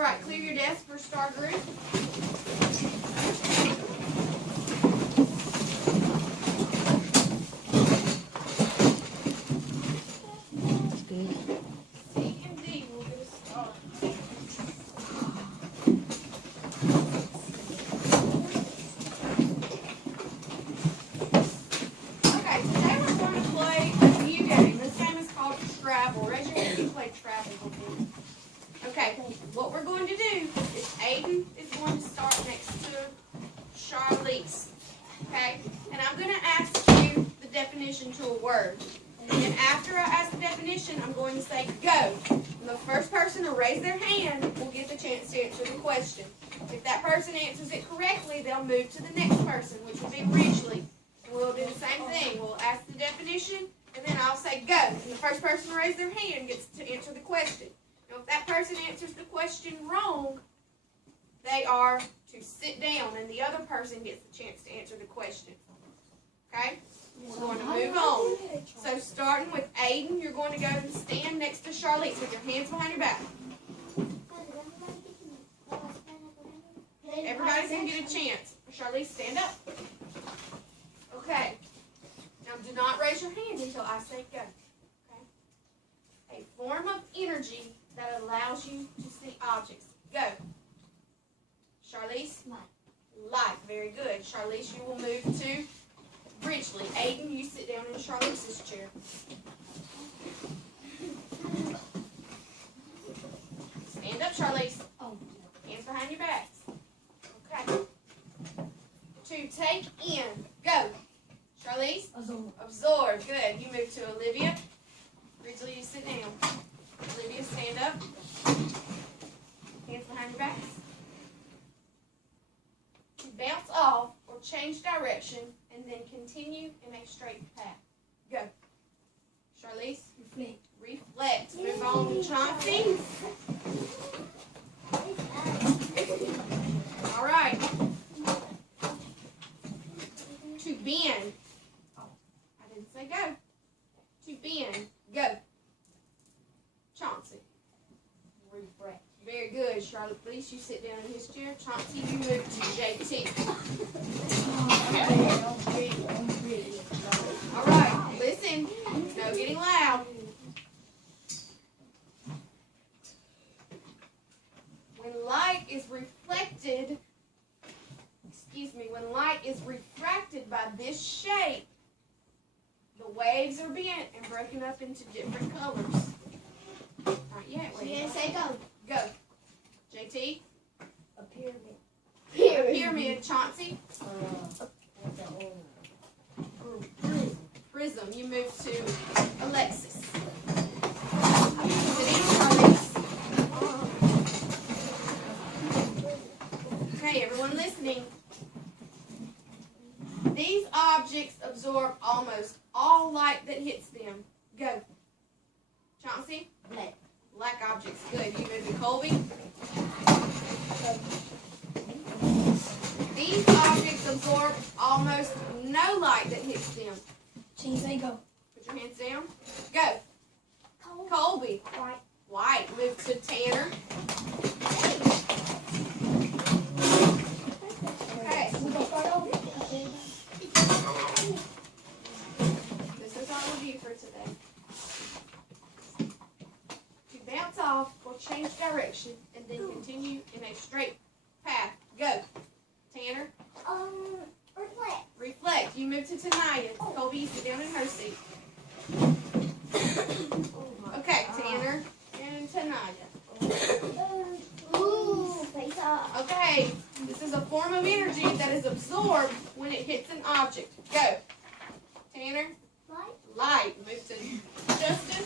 All right, clear your desk for star group. Okay, what we're going to do is Aiden is going to start next to Charlize. Okay, and I'm going to ask you the definition to a word. And then after I ask the definition, I'm going to say go. And the first person to raise their hand will get the chance to answer the question. If that person answers it correctly, they'll move to the next person, which will be Ridgely. And we'll do the same thing. We'll ask the definition, and then I'll say go. And the first person to raise their hand gets to answer the question. Now, if that person answers the question wrong, they are to sit down, and the other person gets the chance to answer the question. Okay? We're going to move on. So, starting with Aiden, you're going to go and stand next to Charlize with your hands behind your back. Everybody's going to get a chance. Charlize, stand up. Okay. Now, do not raise your hand until I say go. Okay? A form of energy that allows you to see objects. Go. Charlize? Light. Very good. Charlize, you will move to Ridgely. Aiden, you sit down in Charlize's chair. Stand up, Charlize. Hands behind your backs. Okay. To take in. Go. Charlize? Absorb. Good. You move to Olivia. Ridgely, you sit down. Olivia, stand up. Hands behind your backs. Bounce off or change direction and then continue in a straight path. Go. Charlize? Reflect. Move on, Chauncey. All right. To bend. I didn't say go. To bend. Go. Chauncey. Reflect. Very good, Charlize. You sit down in his chair. Chauncey, you move to JT. All right, listen. No getting loud. When light is reflected, when light is refracted by this shape, the waves are bent and broken up into different colors. Not yet. Wait. You say go. Go. JT? A pyramid. Pyramid. Chauncey? Prism. You move to Alexis. Sit in, Charlize. Okay, everyone listening. These objects absorb almost all light that hits them. Go. Chauncey? Black objects. Good. You move to Colby. These objects absorb almost no light that hits them. Go. Put your hands down. Go. Colby. White. Move to Tanner. Okay. This is our review for today. To bounce off or change direction and then continue in a straight path. Go. Tanner. Reflect. You move to Tanaya. Colby, you sit down in her seat. Okay, Tanner and Tanaya. Okay, this is a form of energy that is absorbed when it hits an object. Go. Tanner. Light. Move to Justin.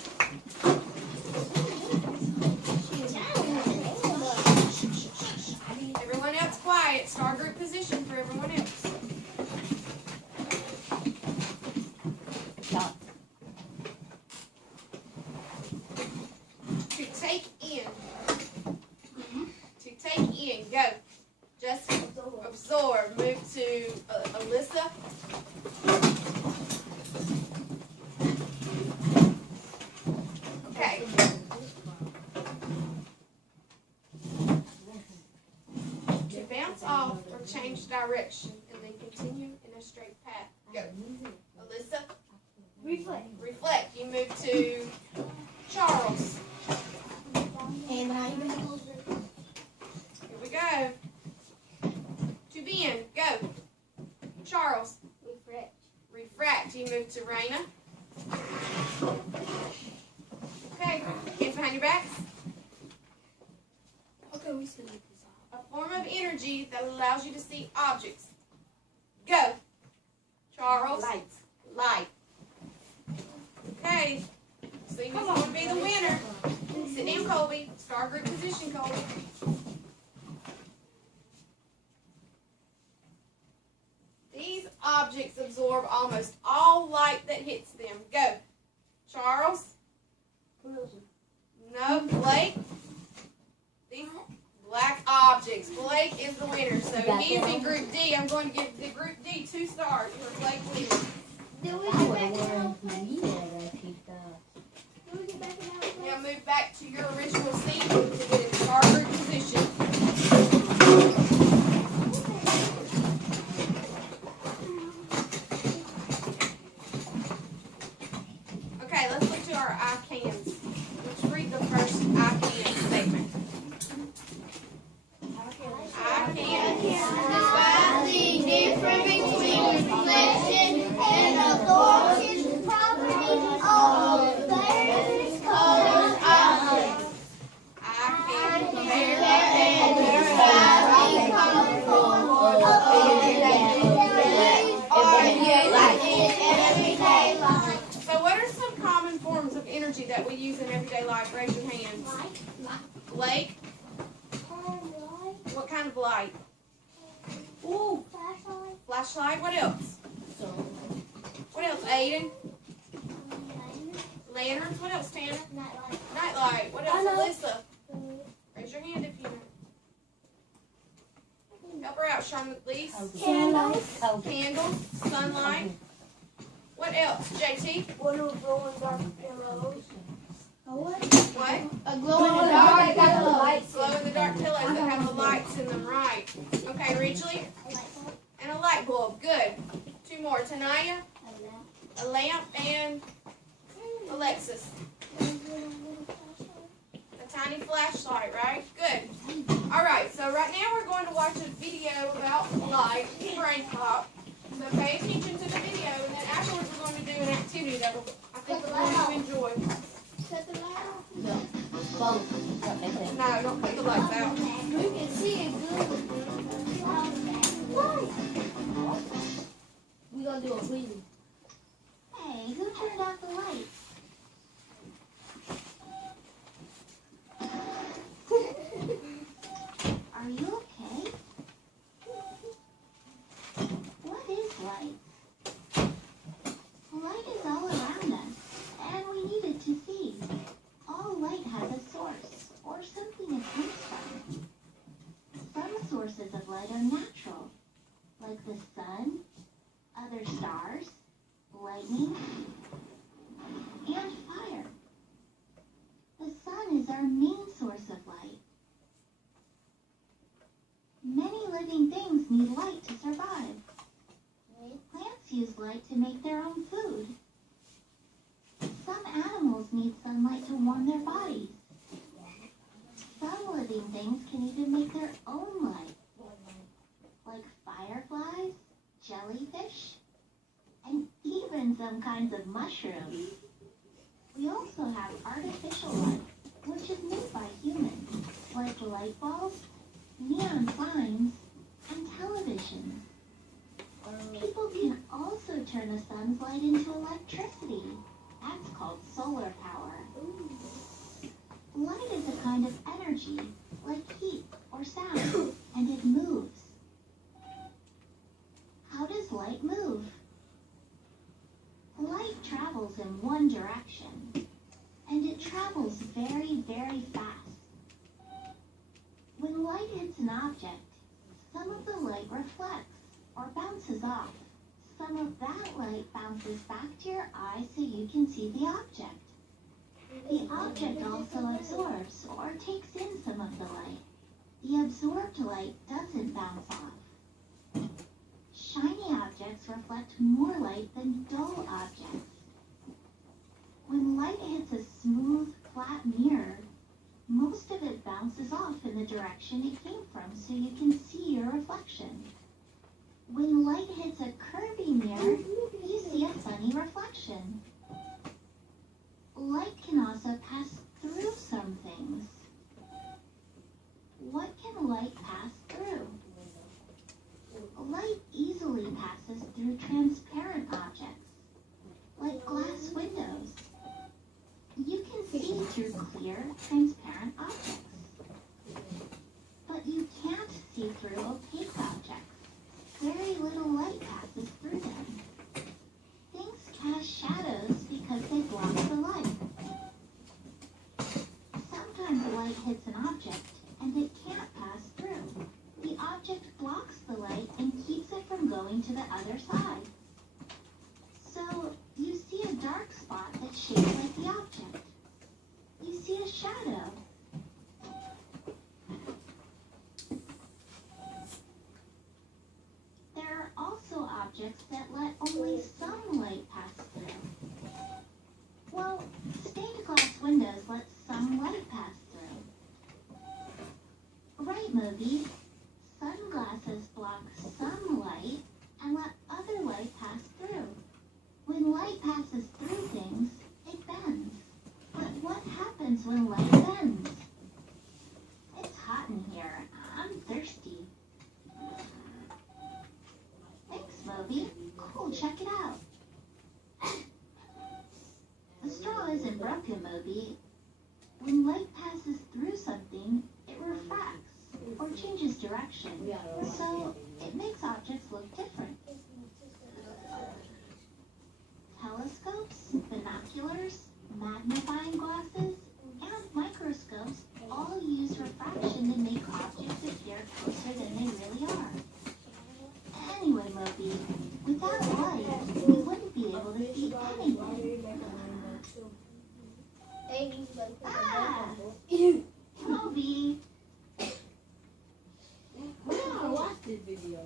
Everyone else quiet. Star group position for everyone else. To take in. To take in. Go. Justin. Absorb. Move to Alyssa. change direction and then continue in a straight path. Go. Alyssa, Reflect. reflect. You move to Charles. And I Here we go. To Ben, go. Charles, reflect. refract. You move to Raina. Okay, hands behind your backs. Okay, we still need this off. A form of energy that allows you to see objects. Go. Charles. Light. Light. Okay. So who's going to be the winner? Sit down, Colby. Star group position, Colby. These objects absorb almost all light that hits them. Go. Charles. No. Blake. These black objects. Blake is the winner. So he's in Group D. I'm going to give the Group D 2 stars for Blake winning. Then we I get would back have in worn our who you had picked up. Then we get back in our Now place. move back to your original seat to get in star group position. Okay, let's look to our I cans. Let's read the first I can statement. I can Describe the difference between reflection and absorption properties of various colored objects. I can compare And describe the common forms of energy are used in everyday life. So what are some common forms of energy that we use in everyday life? Raise your hands. Blake, what kind of light? Ooh. Flashlight. What else? What else? Aiden? Lanterns. What else, Tanner? Nightlight. What else, Alyssa? Raise your hand if you know. Help her out, Charlize. Candles. Candles. Sunlight. What else? JT? One of glowing dark pillows. What? What? A glow in the dark pillow. Glow in the dark pillows that have the lights in them, right? Okay, Ridgely? And a light bulb. Good. 2 more. Tanaya? A lamp and Alexis. A tiny flashlight, right? Good. Alright, so right now we're going to watch a video about light, brain pop. So pay attention to the video, and then afterwards we're going to do an activity that I think we're going to enjoy. Set the light off. No, both. What they think. No, don't put the lights out. We can see it good. We gonna do a wheelie. Hey, who turned off the lights? Are you okay? What is light? Light is all around us, and we need it to see. All light has a source, or something it comes from. Some sources of light are natural, like the sun, other stars, lightning, and fire. The sun is our main source of light. Many living things need light to survive. Plants use light to make their own food. Some animals need sunlight to warm their bodies. Some living things can even make their own light, like fireflies, jellyfish, and even some kinds of mushrooms. We also have artificial light, which is made by humans, like light bulbs, neon signs, and television. People can also turn the sun's light into electricity. That's called solar power. Light is a kind of energy, like heat or sound, and it moves. How does light move? Light travels in one direction, and it travels very, very fast. When light hits an object, some of the light reflects or bounces off. Some of that light bounces back to your eye so you can see the object. The object also absorbs or takes in some of the light. The absorbed light doesn't bounce off. reflect more light than dull objects. When light hits a smooth, flat mirror, most of it bounces off in the direction it came from so you can see your reflection. When light hits a curvy mirror, you see a funny reflection. Light can also pass through some things. What can light pass through? Light easily passes through transparent objects, like glass windows. You can see through clear, transparent objects. But you can't see through opaque objects. Very little light passes through them. Things cast shadows because they block the light. Sometimes light hits an object and it can't pass through. The object blocks the light and keeps it from going to the other side. So, you see a dark spot that's shaped like the object. You see a shadow. There are also objects that let only some light pass through. Well, stained glass windows let some light pass through. Right, Moby? Sunglasses block some light and let other light pass through. When light passes through things, it bends. But what happens when light bends? It's hot in here. I'm thirsty. Thanks, Moby. Cool, check it out. The straw isn't broken, Moby. When light passes through something, it refracts or changes direction. So it makes objects look different. Telescopes, binoculars, magnifying glasses, and microscopes all use refraction to make objects appear closer than they really are. Anyway, Moby, without light, we wouldn't be able to see anything. Ah! Moby! I watched this video.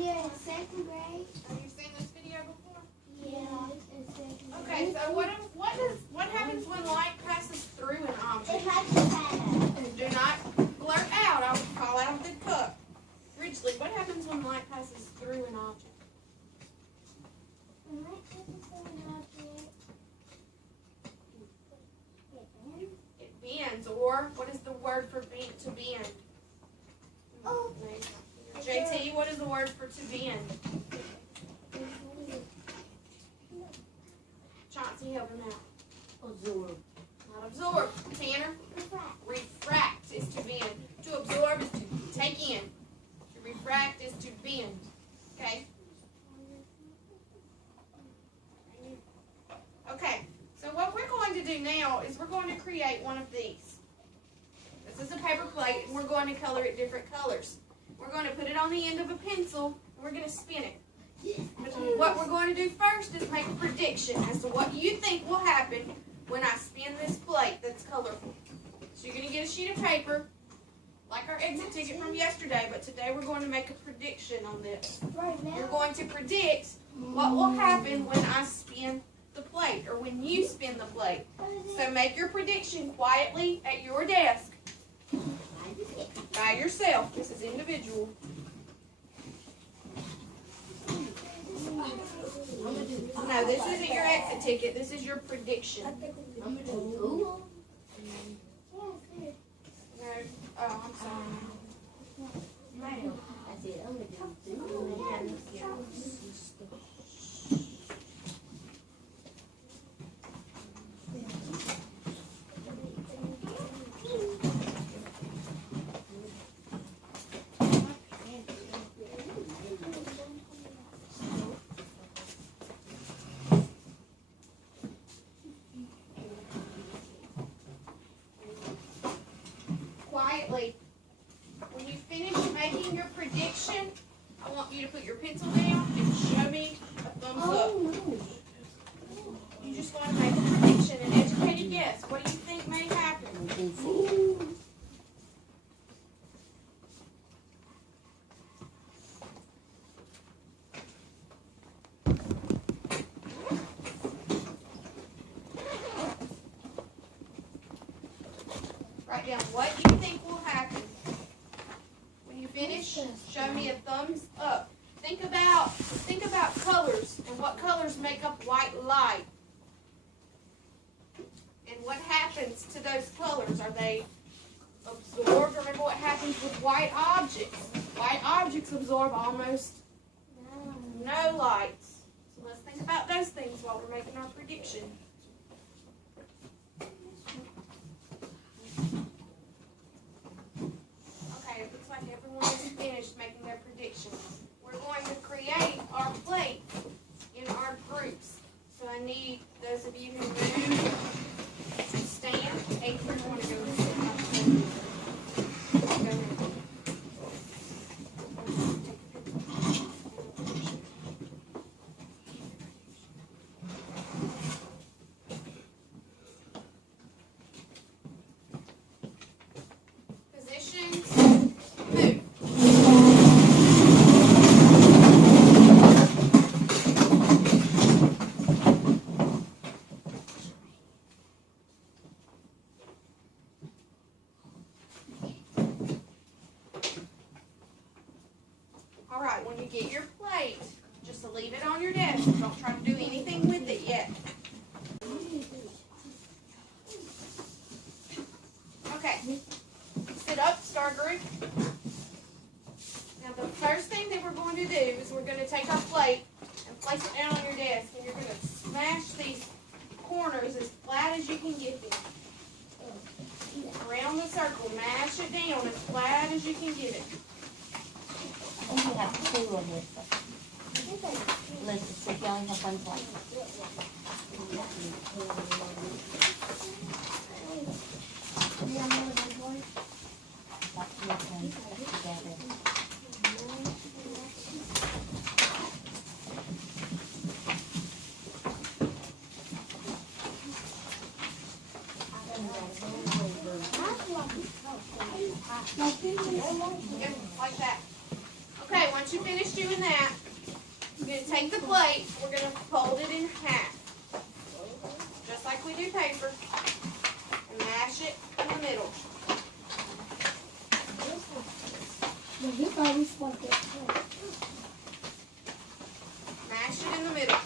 Yeah, second grade. Have you seen this video before? Yeah, in second grade. Okay, so what happens when light passes through an object? It has a shadow. Do not blurt out. I'll call out the cup. Ridgely, what happens when light passes through an object? When light passes through an object, It bends, or what is the word for to bend? Oh. JT, what is the word for to bend? Chauncey, help him out. Absorb. Not absorb. Tanner? Refract is to bend. To absorb is to take in. To refract is to bend. Okay? Okay, so what we're going to do now is we're going to create one of these. This is a paper plate, and we're going to color it different colors. We're going to put it on the end of a pencil, and we're going to spin it. But what we're going to do first is make a prediction as to what you think will happen when I spin this plate that's colorful. So you're going to get a sheet of paper, like our exit ticket from yesterday, but today we're going to make a prediction on this. right We're now. going to predict what will happen when I spin the plate, or when you spin the plate. So make your prediction quietly at your desk, by yourself. This is individual. No, this isn't your exit ticket. This is your prediction. I'm gonna do who? No, oh, I'm sorry. I said I'm gonna do Quietly. When you finish making your prediction, I want you to put your pencil down and show me a thumbs up. You just want to make a prediction, an educated guess. What do you think may happen? Write down what you think will happen. When you finish, show me a thumbs up. Think about colors and what colors make up white light. And what happens to those colors? Are they absorbed? Remember what happens with white objects. White objects absorb almost no light. So let's think about those things while we're making our prediction. Okay, it looks like everyone is finished making their predictions. We're going to create our plate in our groups. So I need those of you who move to stand. Adrian, I want to go and sit. Go ahead. Positions, move. All right, when you get your plate, just leave it on your desk. Don't try to do anything with it yet. Okay, sit up, start group. Now the first thing that we're going to do is we're going to take our plate and place it down on your desk, and you're going to smash these corners as flat as you can get them. Around the circle, mash it down as flat as you can get it. I think you have two on this. Let's see if you only have one plate. That's your turn. Together. Yep, like that. Okay, once you finish doing that, you're going to take the plate, we're going to fold it in half. Just like we do paper. And mash it in the middle. Mash it in the middle.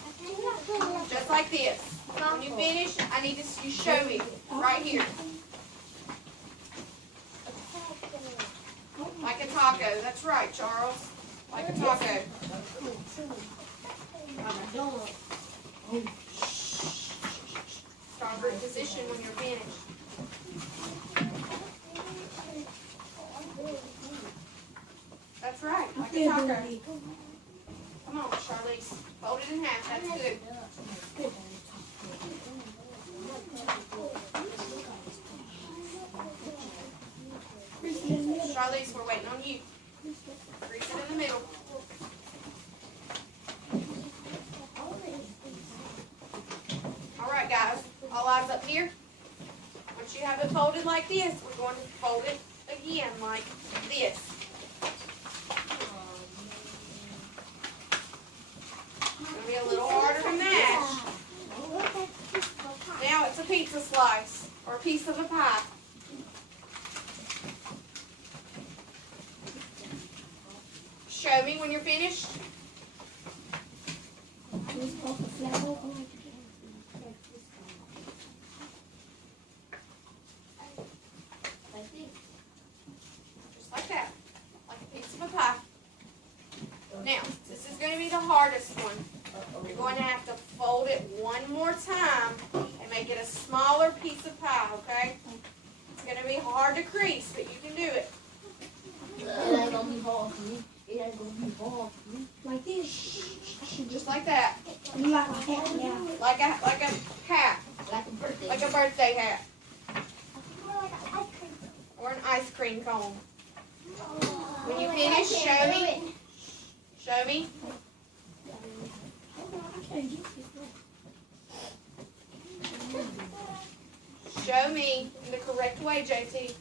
Just like this. When you finish, I need you show me right here. Like a taco. That's right, Charles. Like a taco. Start group position when you're finished. That's right, like a taco. Come on, Charlize. Fold it in half. That's good. Charlize, we're waiting on you. Grease it in the middle. All right, guys. All eyes up here. Once you have it folded like this, we're going to fold it again like this. It's going to be a little harder to mash. Now it's a pizza slice or a piece of a pie. Show me when you're finished. Just like that. Like a piece of a pie. Now, this is going to be the hardest one. You're going to have to fold it one more time and make it a smaller piece of pie, okay? It's going to be hard to crease, but you can do it. It ain't gonna be hard for me. It ain't gonna be hard for me. Like this. Just like that. Like a hat now. Like a hat. Like a birthday. Like a birthday hat. Or an ice cream cone. When you finish, show me. Show me. Show me in the correct way, JT.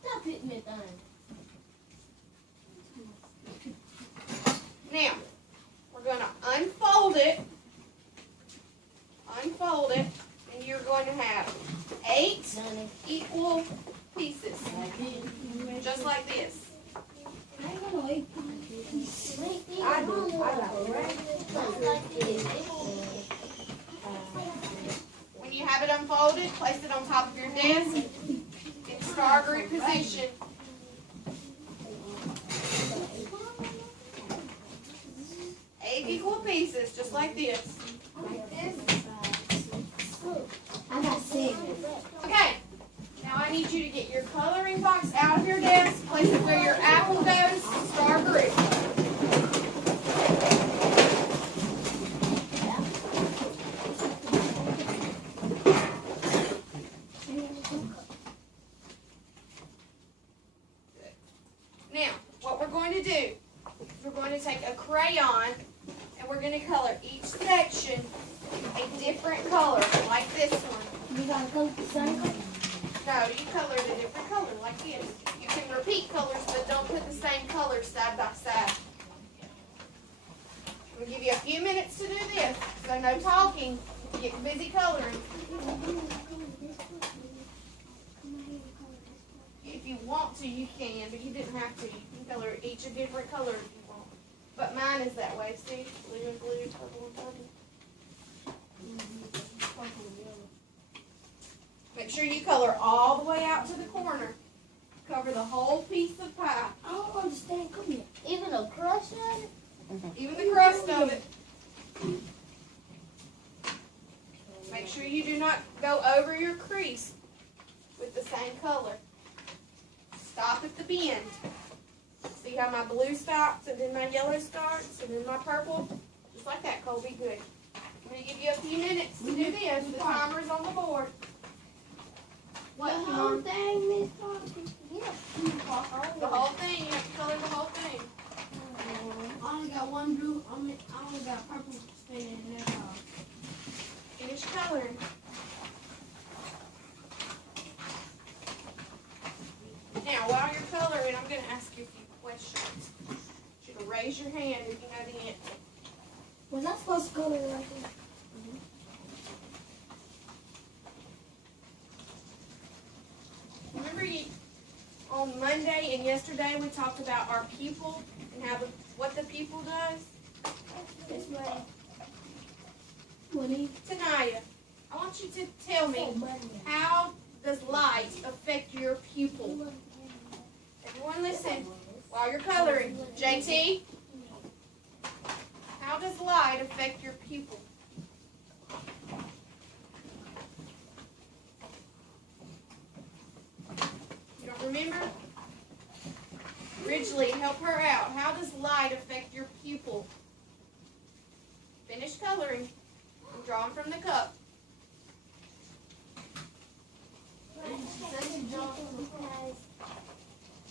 Stop hitting me down. Now, we're going to unfold it equal pieces, just like this. I do. I got it right. When you have it unfolded, place it on top of your desk in star group position. 8 equal pieces, just like this. I got 6. Okay, now I need you to get your coloring box out of your desk, place it where your apple goes, star group. Now, what we're going to do is we're going to take a crayon and we're going to color each section a different color, like this one. You gotta go to the sun. No, you color it a different color, like this. You can repeat colors, but don't put the same colors side by side. We'll give you a few minutes to do this, so no talking. Get busy coloring. If you want to, you can, but you didn't have to. You can color each a different color if you want. But mine is that way, see? Blue and blue, purple and purple. Make sure you color all the way out to the corner. Cover the whole piece of pie. I don't understand. Come here. Even a crust on it? Even the crust of it. Make sure you do not go over your crease with the same color. Stop at the bend. See how my blue stops and then my yellow starts and then my purple? Just like that, Colby. Good. I'm going to give you a few minutes to do this. The timer's on the board. What, The whole Mom? thing, Miss Parker. The whole thing. You have to color the whole thing. I only got one blue. I only got purple spinning, and that's all. Finish coloring. Now, while you're coloring, I'm going to ask you a few questions. You can raise your hand if you know the answer. Was I supposed to color right there? Remember on Monday and yesterday we talked about our pupil and what the pupil does? This way. What do you? Tanaya, I want you to tell me, how does light affect your pupil? Everyone listen while you're coloring. JT, how does light affect your pupil? You don't remember? Ridgely, help her out. How does light affect your pupil? Finish coloring. I'm drawing from the cup. Because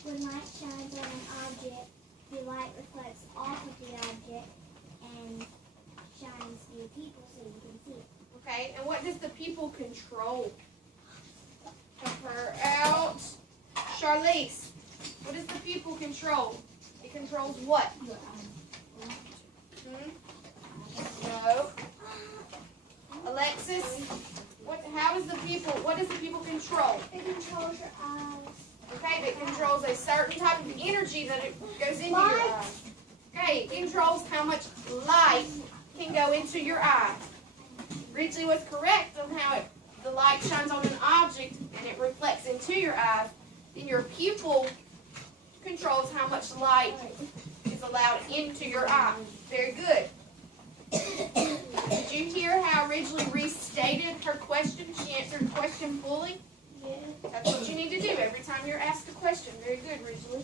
when light shines on an object, the light reflects off of the object and shines through people so you can see it. Okay, and what does the pupil control? Help her out. Charlize, what does the pupil control? It controls what? No. Alexis, what does the pupil control? It controls your eyes. Okay, it controls a certain type of energy that it goes into your eye. Okay, it controls how much light can go into your eye. Ridgely was correct on how the light shines on an object and it reflects into your eyes. Then your pupil controls how much light is allowed into your eye. Very good. Did you hear how Ridgely restated her question? She answered the question fully? Yeah. That's what you need to do every time you're asked a question. Very good, Ridgely.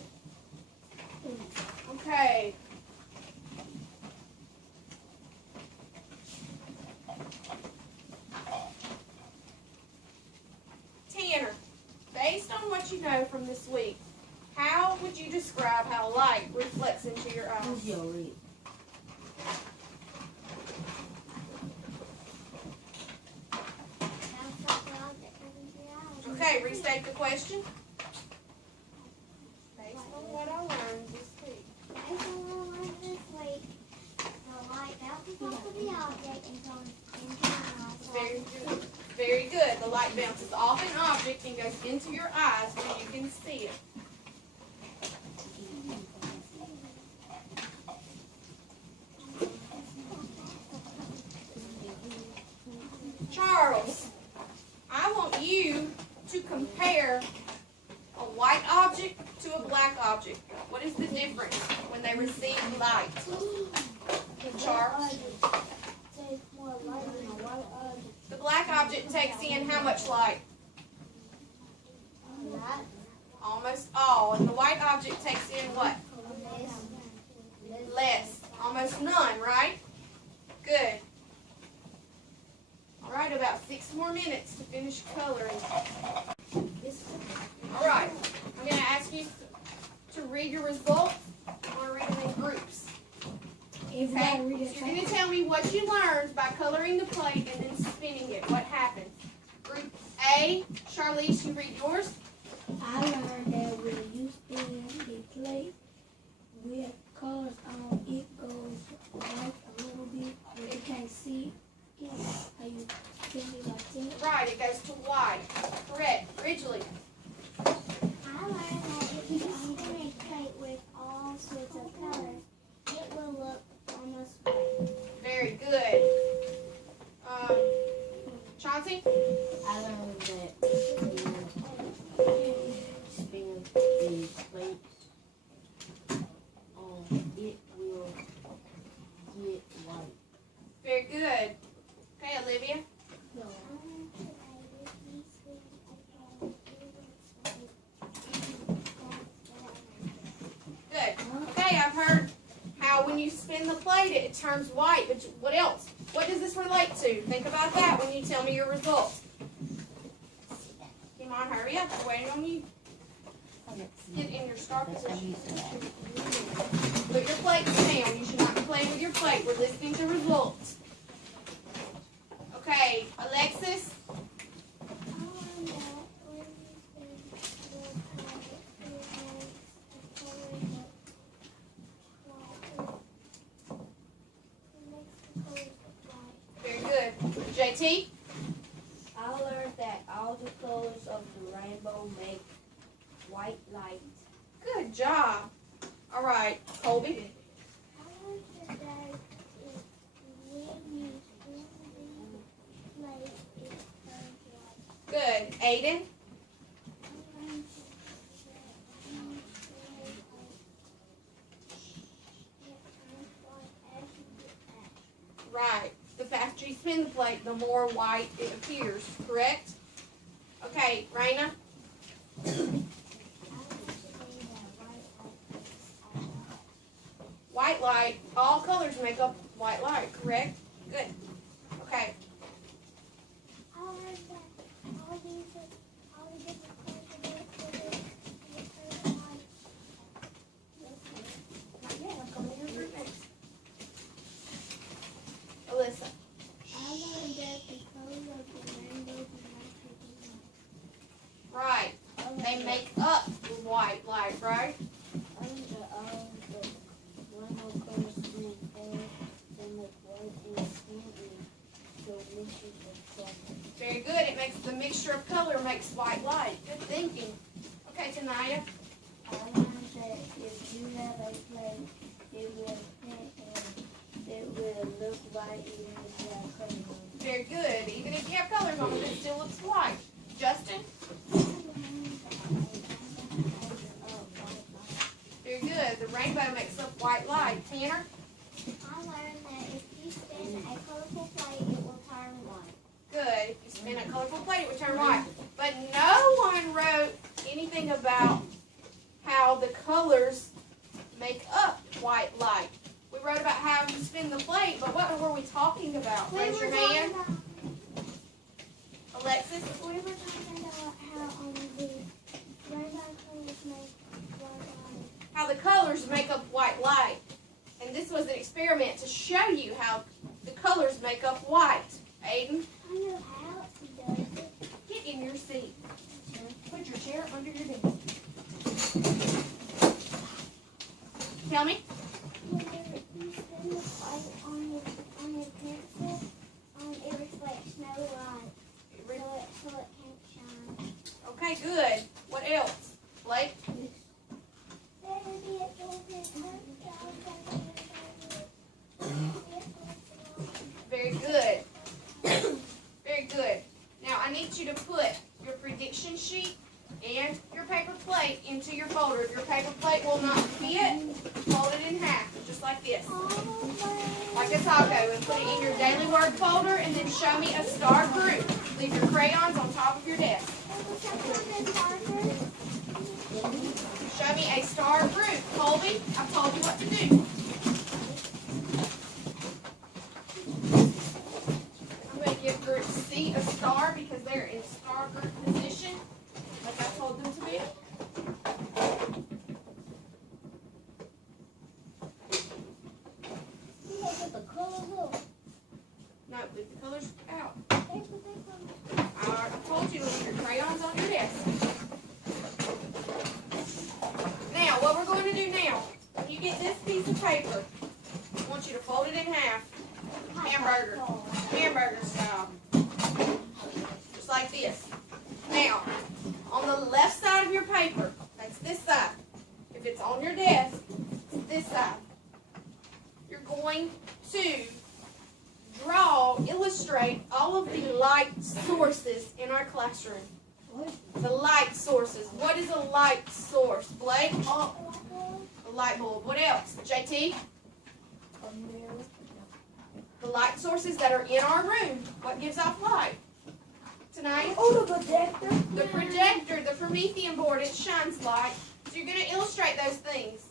Okay. Tanner, based on what you know from this week, how would you describe how light reflects into your eyes? Okay, restate the question. Based on what I learned this week. Based on what I learned this week, the light bounces off of the object and goes into your eyes. Very good. Very Very good. The light bounces off an object and goes into your eyes where you can see it. Charles, I want you to compare a white object to a black object. What is the difference when they receive light? Charles? Takes more light than a white object. The black object takes in how much light? That Almost all. And the white object takes in what? Less. Almost none, right? Good. All right, about 6 more minutes to finish coloring. All right, I'm going to ask you to read your results. I want to read them in groups. Okay? So you're going to tell me what you learned by coloring the plate and then spinning it. What happened? Group A, Charlize, you read yours. I learned that when you spin the plate with colors on, it goes white a little bit, but you can't see it. How you spin it like that. Right, it goes to white. Correct. Ridgely. I learned that if you spin a plate with all sorts of colors, it will look almost white. Very good. Chauncey? I learned that when you spin the plates, it will get white. Very good. Okay, Olivia? I learned that if you spin a plate, Good. Okay, I've heard how when you spin the plate, it turns white. But what else? What does this relate to? Think about that when you tell me your results. Come on, hurry up. I'm waiting on you. Get in your start position. Put your plates down. You should not be playing with your plate. We're listening to results. Okay, Alexis? Very good. JT? I learned that all the colors of the rainbow make white light. Good job. All right, Colby? Good. Aiden? Right. The faster you spin the plate, the more white it appears, correct? Okay, Raina? White light, all colors make up white light, correct? Good. Okay. Yeah, I'm coming to your group next. Alyssa? I learned that the colors of the rainbow do not take Right. They make up the white light, right? I learned that all the rainbow colors spin fast, they make white and instantly, so mixture of color. Very good. It makes the mixture of color makes white light. Good thinking. Okay, Tanaya. I learned that if you have a plate, it will spin and it will look white even if you have colors on it. Very good. Even if you have colors on it, it still looks white. Justin. Very good. The rainbow makes up white light. Tanner. I learned that if you spin a colorful plate, it will turn white. Good. If you spin a colorful plate, it would turn white. But no one wrote anything about how the colors make up white light. We wrote about how you spin the plate, but what were we talking about? Raise your hand. Alexis? We were talking about how the rainbow colors make white light. How the colors make up white light. And this was an experiment to show you how the colors make up white. Aiden, I know how it does it. get in your seat. Put your chair under your desk. Tell me. Whenever you spin the plate on your pencil, it reflects no light. So it need you to put your prediction sheet and your paper plate into your folder. If your paper plate will not fit, fold it in half, just like this. Like a taco, and put it in your daily work folder, and then show me a star group. Leave your crayons on top of your desk. Show me a star group. Colby, I've told you what to do. I'm going to give group C a star because they're in star group position, like I told them to be. No, leave the colors out. I told you to leave your crayons on your desk. Now, what we're going to do now, when you get this piece of paper, I want you to fold it in half. Hamburger style. Just like this. Now, on the left side of your paper, that's this side. If it's on your desk, it's this side. You're going to illustrate all of the light sources in our classroom. The light sources. What is a light source? Blake? A light bulb. What else? JT? The light sources that are in our room. What gives off light? Tonight? Oh, the projector. The projector, the Promethean board, it shines light. So you're going to illustrate those things.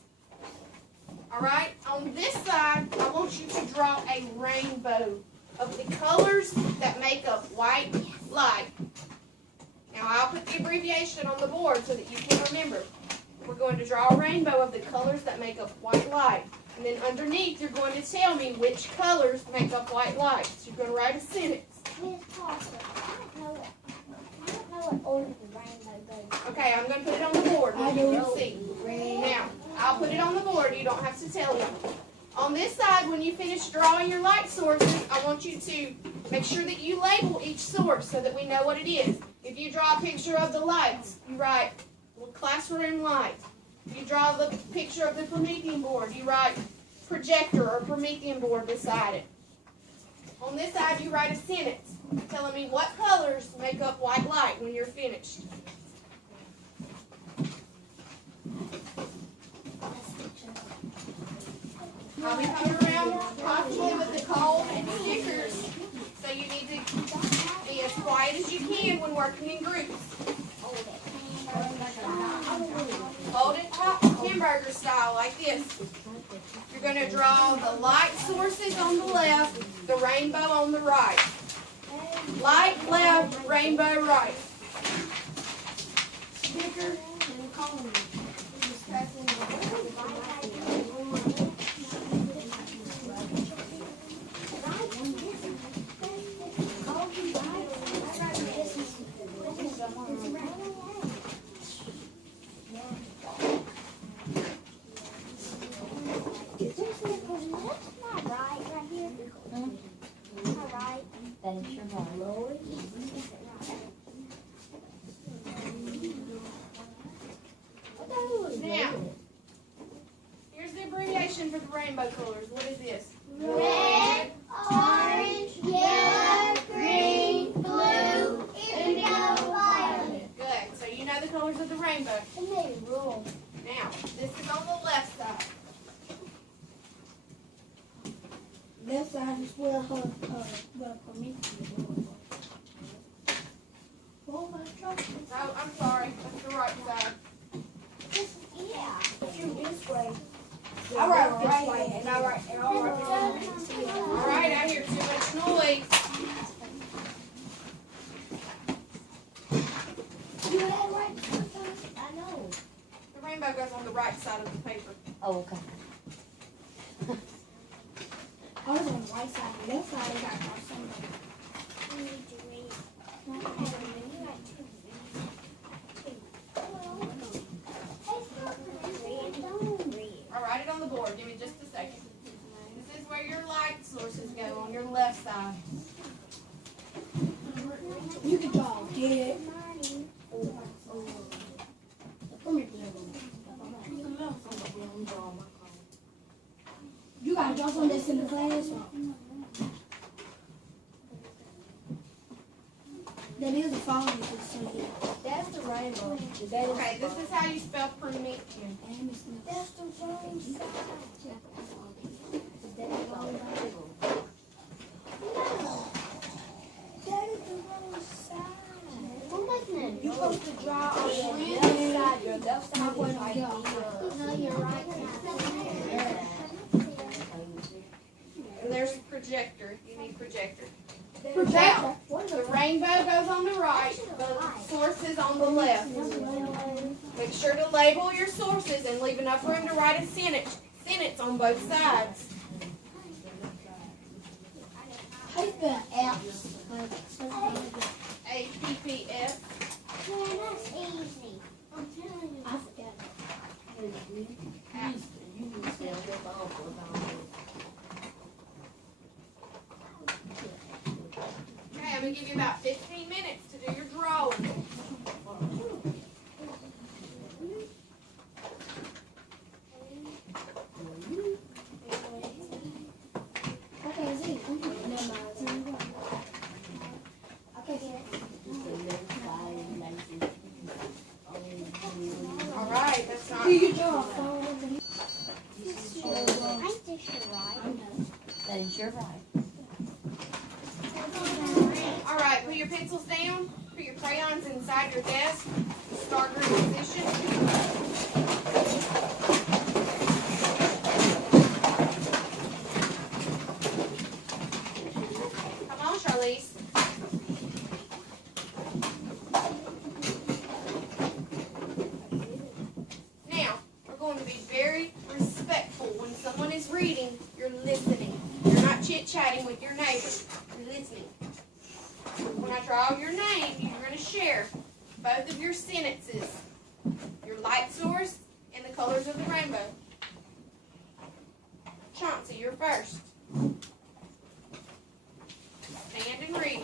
Alright? On this side, I want you to draw a rainbow of the colors that make up white light. Now, I'll put the abbreviation on the board so that you can remember. We're going to draw a rainbow of the colors that make up white light. And then underneath, you're going to tell me which colors make up white light. So you're going to write a sentence. Miss Parker, I don't know what order the rainbow goes. Okay, I'm going to put it on the board. I You do. can see. Now, I'll put it on the board. You don't have to tell them. On this side, when you finish drawing your light sources, I want you to make sure that you label each source so that we know what it is. If you draw a picture of the lights, you write classroom light. If you draw the picture of the Promethean board, you write projector or Promethean board beside it. On this side, you write a sentence telling me what colors make up white light when you're finished. I'll be coming around possibly with the cold and stickers, so you need to be as quiet as you can when working in groups. Hold it up, hamburger style, like this. You're going to draw the light sources on the left, the rainbow on the right. Light left, rainbow right. Sticker and cone. Now, here's the abbreviation for the rainbow colors. What is this? Red, orange, yellow, green, blue, indigo, violet. Good. So you know the colors of the rainbow. Now, this is on the left side. Left side is where Promethean. Oh, my God. Oh, I'm sorry. That's the right side. This way. I write this way, and I write this way. All right, I hear too much noise. You had right. I know. The rainbow goes on the right side of the paper. Oh, okay. I was on the right side. The left side, I got my son. You need to read. You write two. I'll write it on the board. Give me just a second. This is where your light sources go on your left side. You can draw dead. You gotta draw some of this in the class. That is a phone you can see. That's the rainbow. Okay, this is how you spell permit. And it's not. That's the wrong side. That is the rainbow. No. That is the wrong side. You're supposed to draw on your left side. Your left side is right here. No, you're right. And there's a projector. You need projector. Projector. Now, the rainbow goes on the right, the sources on the left. Make sure to label your sources and leave enough room to write a sentence on both sides. How do you spell apps? APPS. Man, that's easy. I'm telling you. I forgot. Okay, I'm going to give you about 15 minutes to do your drawing. Okay, Z. All right, that's not... Do you draw a phone? I think you're right. That is your right. All right, put your pencils down. Put your crayons inside your desk. Start group position. Come on, Charlize. Now, we're going to be very respectful. When someone is reading, you're listening. You're not chit-chatting with your neighbor. You're listening. When I draw your name, you're going to share both of your sentences, your light source, and the colors of the rainbow. Chauncey, you're first. Stand and read.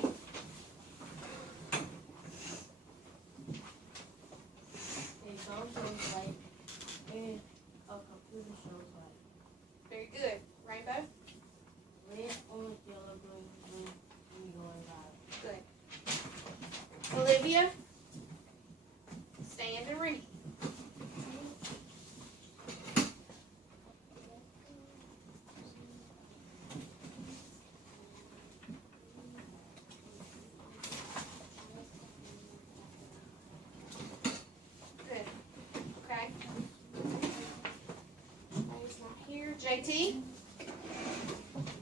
Very good. Rainbow? Red, orange, yellow, green, and Good. Olivia? Stand and read. Good. Okay. He's not here. JT?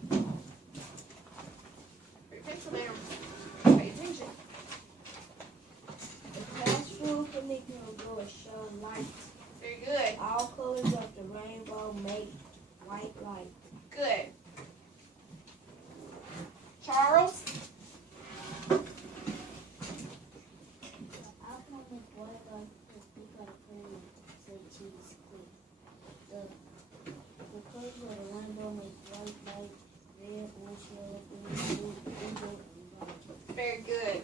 Put your pencil down. Pay attention. The classroom committee will go and show light. Very good. All colors of the rainbow make white light. Good. Charles? Outcome is white light because we got to put in say cheese quick. The colors of the rainbow make white light, red, orange, yellow, green, blue, indigo, and white. Very good.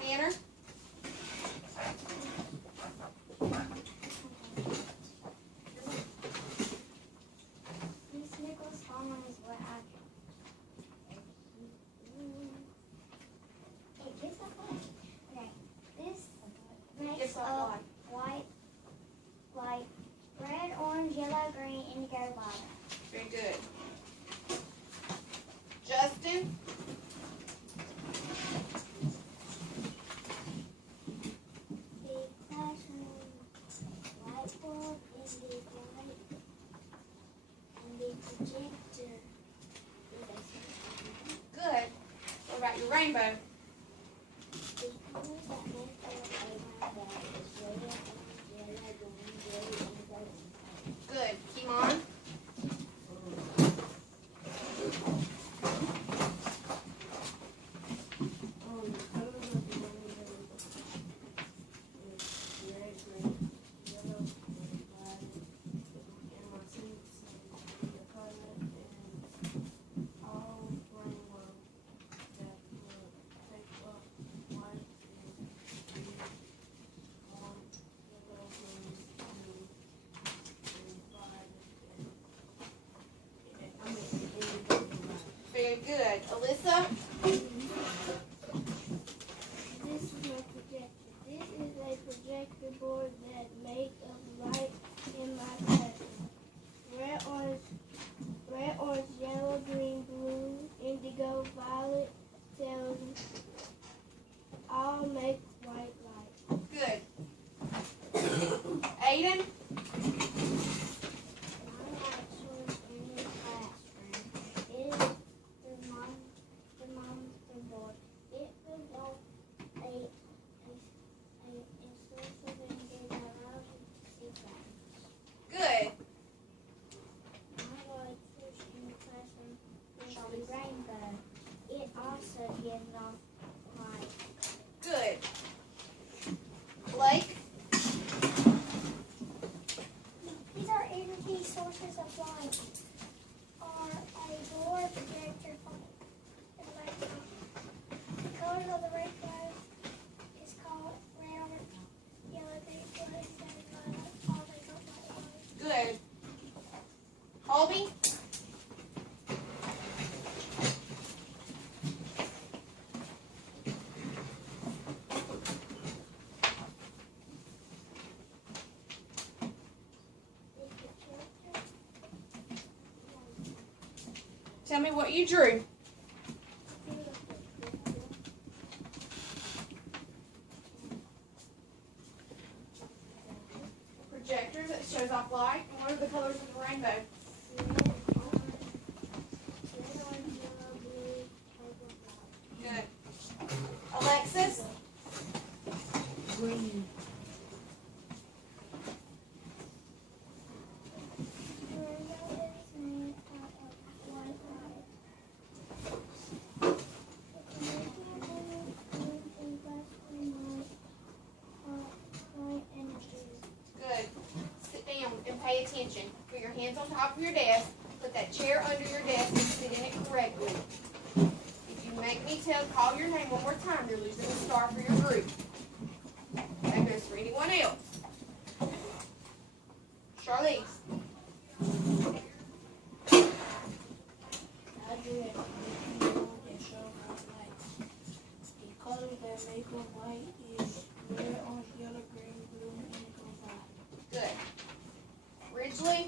Tanner? Miss Nichols' home is what I. It gives up light. Okay. This makes Gives off up light. white, red, orange, yellow, green, indigo, violet. Very good. Justin? The classroom light bulb is the light, and the projector is a Good. What about your rainbow? The colors that make up a rainbow is red, orange, yellow, green, blue, indigo, and Good. Kimon? The colors of the rainbow is red, green, yellow, and violet. And my sentence says the color and all rainbow that will take up white and green, orange, yellow, green, blue, and violet. And indigo and violet. Very good. Alyssa? make white light. Good. Aiden? My light source in the classroom is the monster board. It results a source of energy that allows you to see things. Good. My light source in the classroom is the rainbow. It also gives off light. Good. Blake? These are energy sources of light. Are a door, projector, phone, and laptop. The color of the rainbow is called red, orange, yellow, green, blue, and violet. All they go by Good. Colby? Tell me what you drew. Projector that shows off light. And what are the colors of the rainbow? Good. Alexis? Green. Good. Sit down and pay attention. Put your hands on top of your desk. Put that chair under your desk and sit in it correctly. If you make me call your name one more time, you're losing a star for your group. That goes for anyone else. Charlize. I drew a rainbow that shows off light. The colors that make them white is red, orange, yellow, green, blue, and indigo violet. Good. Ridgely.